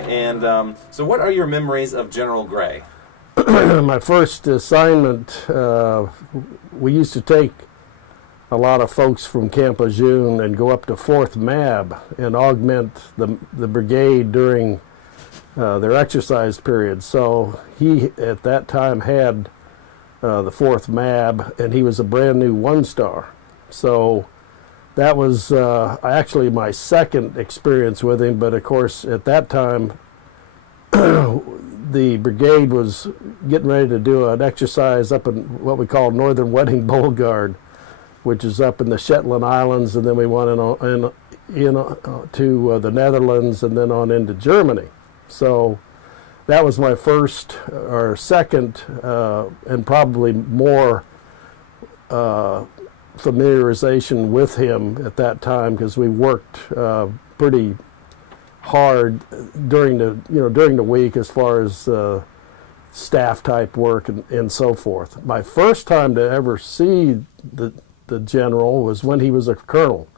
right. And so what are your memories of General Gray? My first assignment, we used to take a lot of folks from Camp Lejeune and go up to 4th MAB and augment the brigade during their exercise period. So he, at that time, had the 4th MAB, and he was a brand new 1-star. So that was actually my second experience with him, but of course at that time the brigade was getting ready to do an exercise up in what we call Northern Wedding Boulevard, which is up in the Shetland Islands, and then we went to the Netherlands and then on into Germany. So that was my first or second and probably more familiarization with him at that time, because we worked pretty hard during the week as far as staff type work and so forth. My first time to ever see the general was when he was a colonel.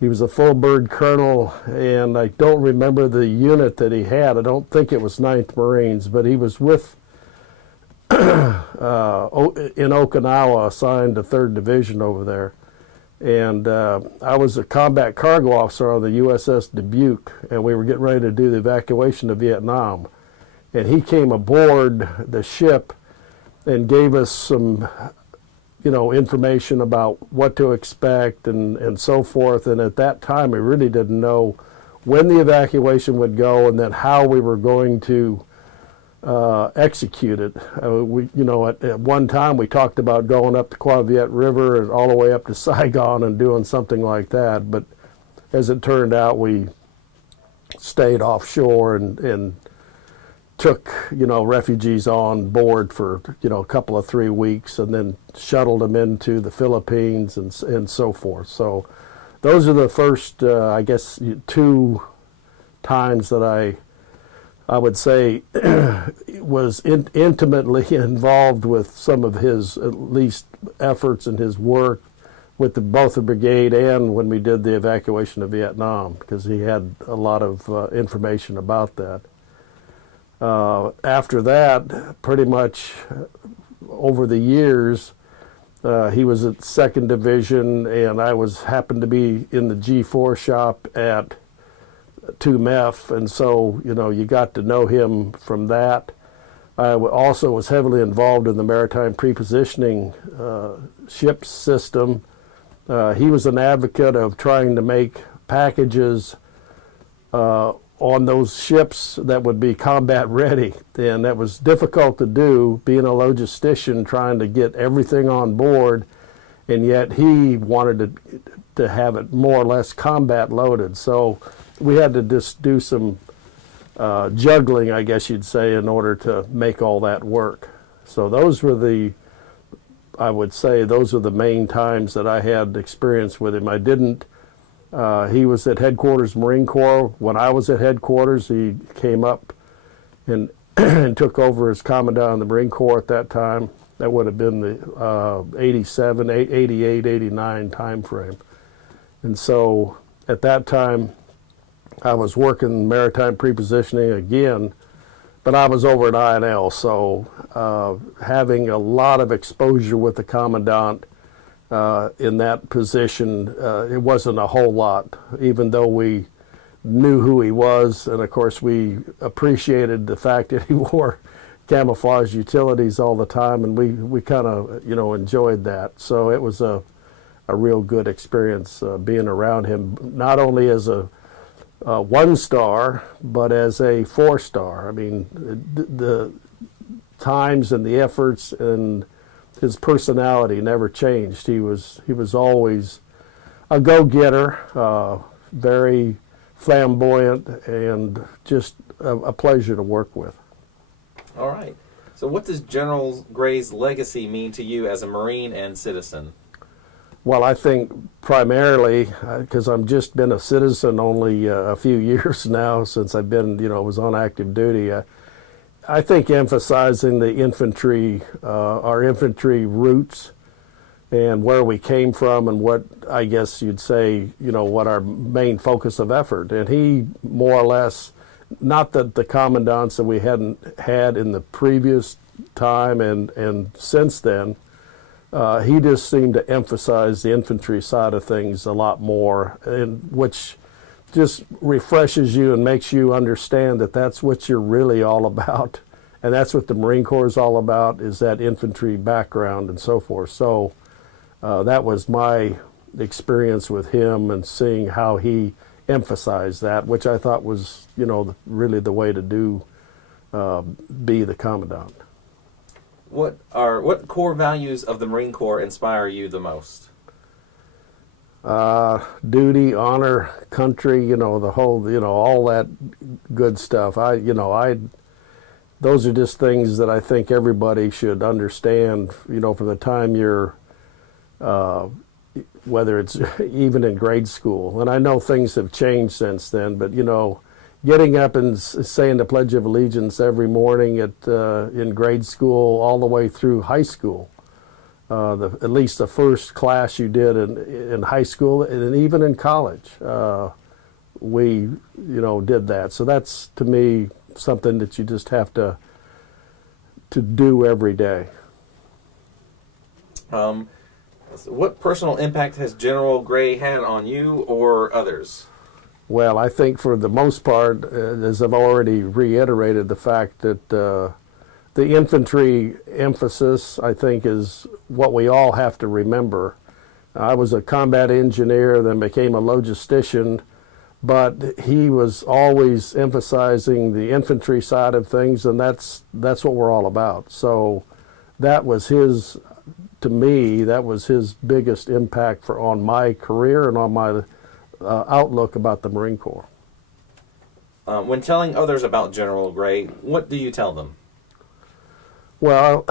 He was a full bird colonel, and I don't remember the unit that he had. I don't think it was 9th Marines, but he was with in Okinawa, assigned to 3rd Division over there. And I was a combat cargo officer on the USS Dubuque, and we were getting ready to do the evacuation of Vietnam. And he came aboard the ship and gave us some, information about what to expect and so forth. And at that time, we really didn't know when the evacuation would go and then how we were going to execute it. At one time we talked about going up the Qua Viet River and all the way up to Saigon and doing something like that, but as it turned out, we stayed offshore and took refugees on board for a couple of 3 weeks, and then shuttled them into the Philippines and so forth. So those are the first I guess 2 times that I would say was intimately involved with some of his, at least, efforts and his work with both the brigade and when we did the evacuation of Vietnam, because he had a lot of information about that. After that, pretty much over the years, he was at 2nd Division, and I happened to be in the G4 shop at 2MEF, and so you got to know him from that. I also was heavily involved in the maritime prepositioning ship system. He was an advocate of trying to make packages on those ships that would be combat ready, and that was difficult to do, being a logistician trying to get everything on board, and yet he wanted to have it more or less combat loaded. So we had to just do some juggling, I guess you'd say, in order to make all that work. So those were the main times that I had experience with him. He was at headquarters Marine Corps. When I was at headquarters, he came up and took over as commandant of the Marine Corps at that time. That would have been the 87, 88, 89 time frame. And so at that time, I was working maritime prepositioning again, but I was over at INL, so having a lot of exposure with the commandant in that position, it wasn't a whole lot, even though we knew who he was, and of course we appreciated the fact that he wore camouflage utilities all the time, and we kind of enjoyed that. So it was a real good experience being around him, not only as a 1-star, but as a 4-star. I mean, the times and the efforts and his personality never changed. He was always a go-getter, very flamboyant, and just a pleasure to work with. All right. So what does General Gray's legacy mean to you as a Marine and citizen? Well, I think primarily, because I've just been a citizen only a few years now since I've been, was on active duty, I think emphasizing the infantry, our infantry roots and where we came from and what, I guess you'd say, what our main focus of effort. And he more or less not that the commandants that we hadn't had in the previous time and since then, he just seemed to emphasize the infantry side of things a lot more, and which just refreshes you and makes you understand that that's what you're really all about. And that's what the Marine Corps is all about, is that infantry background and so forth. So that was my experience with him, and seeing how he emphasized that, which I thought was, really the way to do, be the commandant. What core values of the Marine Corps inspire you the most? Duty, honor, country, the whole, all that good stuff. Those are just things that I think everybody should understand, from the time you're, whether it's even in grade school. And I know things have changed since then, but, getting up and saying the Pledge of Allegiance every morning in grade school all the way through high school, at least the first class you did in high school, and even in college, we did that. So that's, to me, something that you just have to do every day. What personal impact has General Gray had on you or others? Well, I think for the most part, as I've already reiterated, the fact that the infantry emphasis, I think, is what we all have to remember. I was a combat engineer, then became a logistician, but he was always emphasizing the infantry side of things, and that's what we're all about. So that was to me, that was his biggest impact on my career and on my outlook about the Marine Corps. When telling others about General Gray, what do you tell them? Well,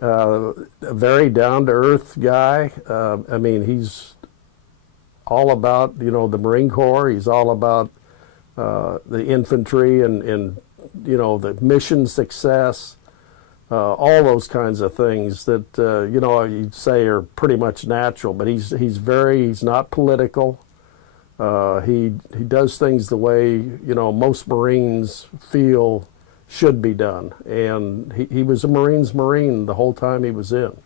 a very down-to-earth guy. He's all about, the Marine Corps. He's all about the infantry and the mission success, all those kinds of things that, you'd say are pretty much natural. But he's not political. He does things the way, most Marines feel should be done. And he was a Marine's Marine the whole time he was in.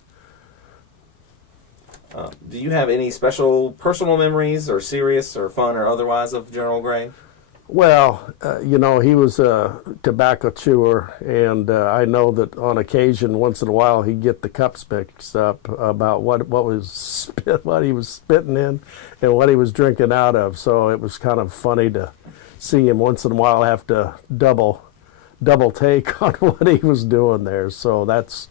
Do you have any special personal memories, or serious or fun or otherwise, of General Gray? Well, he was a tobacco chewer, and I know that on occasion, once in a while, he'd get the cups mixed up about what he was spitting in and what he was drinking out of. So it was kind of funny to see him once in a while have to double take on what he was doing there. So that's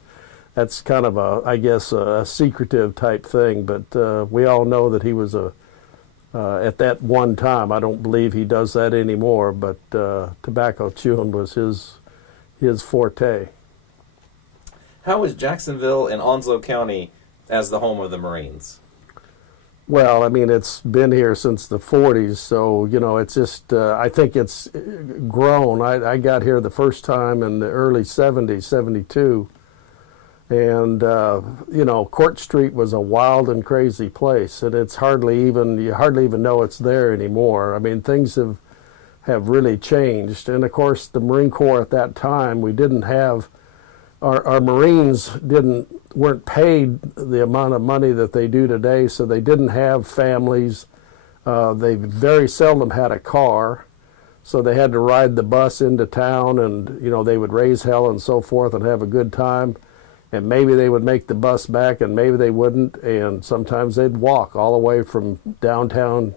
kind of a secretive type thing. But we all know that he was at that one time. I don't believe he does that anymore, but tobacco chewing was his forte. How is Jacksonville and Onslow County as the home of the Marines? Well, it's been here since the 40s, so, it's just, I think it's grown. I got here the first time in the early 70s, 72, and, Court Street was a wild and crazy place, and you hardly even know it's there anymore. Things have really changed, and of course, the Marine Corps at that time, we didn't have, our Marines weren't paid the amount of money that they do today, so they didn't have families. They very seldom had a car, so they had to ride the bus into town, and they would raise hell and so forth and have a good time. And maybe they would make the bus back, and maybe they wouldn't, and sometimes they'd walk all the way from downtown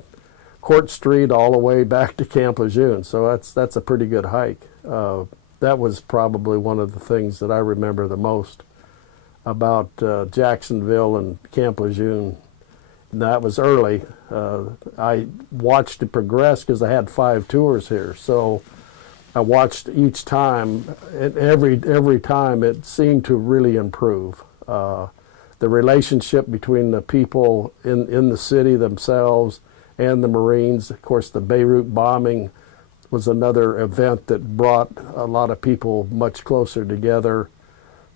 Court Street all the way back to Camp Lejeune. So that's a pretty good hike. That was probably one of the things that I remember the most about Jacksonville and Camp Lejeune. And that was early. I watched it progress because I had 5 tours here. So I watched each time, and every time it seemed to really improve. The relationship between the people in the city themselves and the Marines. Of course, the Beirut bombing was another event that brought a lot of people much closer together.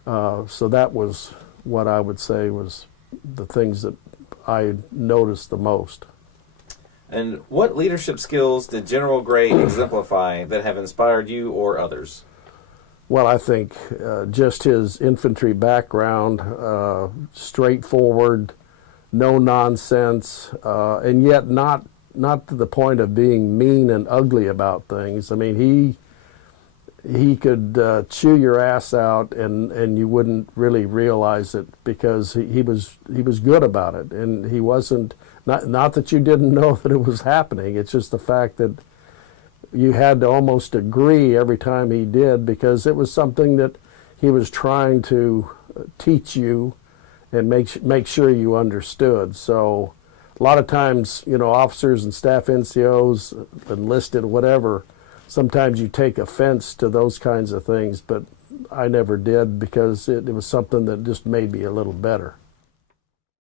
So that was what I would say was the things that I noticed the most. And what leadership skills did General Gray exemplify that have inspired you or others? Well, I think just his infantry background, straightforward, no nonsense, and yet not to the point of being mean and ugly about things. I mean, he could chew your ass out, and you wouldn't really realize it because he was good about it, and he wasn't. Not that you didn't know that it was happening. It's just the fact that you had to almost agree every time he did, because it was something that he was trying to teach you and make sure you understood. So a lot of times, officers and staff NCOs, enlisted, whatever, sometimes you take offense to those kinds of things, but I never did, because it was something that just made me a little better.